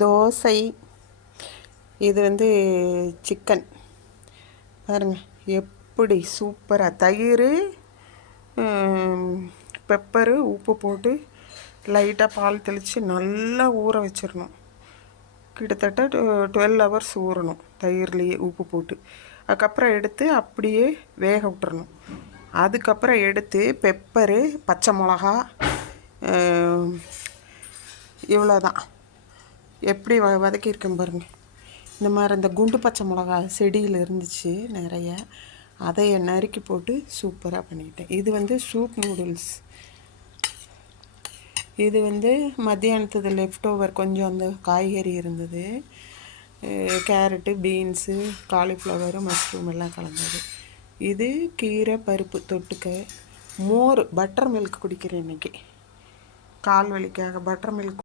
தோசை. இது வந்து சிக்கன் பாருங்கள் எப்படி சூப்பராக. தயிர், பெப்பரு, உப்பு போட்டு லைட்டாக பால் தெளித்து நல்லா ஊற வச்சிடணும். கிட்டத்தட்ட 12 ஹவர்ஸ் ஊறணும் தயிர்லேயே உப்பு போட்டு. அதுக்கப்புறம் எடுத்து அப்படியே வேக விட்டுறணும். அதுக்கப்புறம் எடுத்து பெப்பரு, பச்சை மிளகா, இவ்வளோ தான். எப்படி வதக்கியிருக்கேன் பாருங்கள். இந்த மாதிரி இந்த குண்டு பச்சை மிளகா செடியில் இருந்துச்சு நிறைய, அதை நறுக்கி போட்டு சூப்பராக பண்ணிக்கிட்டேன். இது வந்து சூப் நூடுல்ஸ். இது வந்து மத்தியானத்துக்கு லெஃப்ட் ஓவர் கொஞ்சம் அந்த காய்கறி இருந்தது. கேரட்டு, பீன்ஸு, காலிஃப்ளவரு, மஷ்ரூம் எல்லாம் கலந்தது. இது கீரை பருப்பு தொட்டுக்க. மோர், பட்டர் மில்க் குடிக்கிறேன் இன்றைக்கி. கால் வலிக்காக பட்டர் மில்க்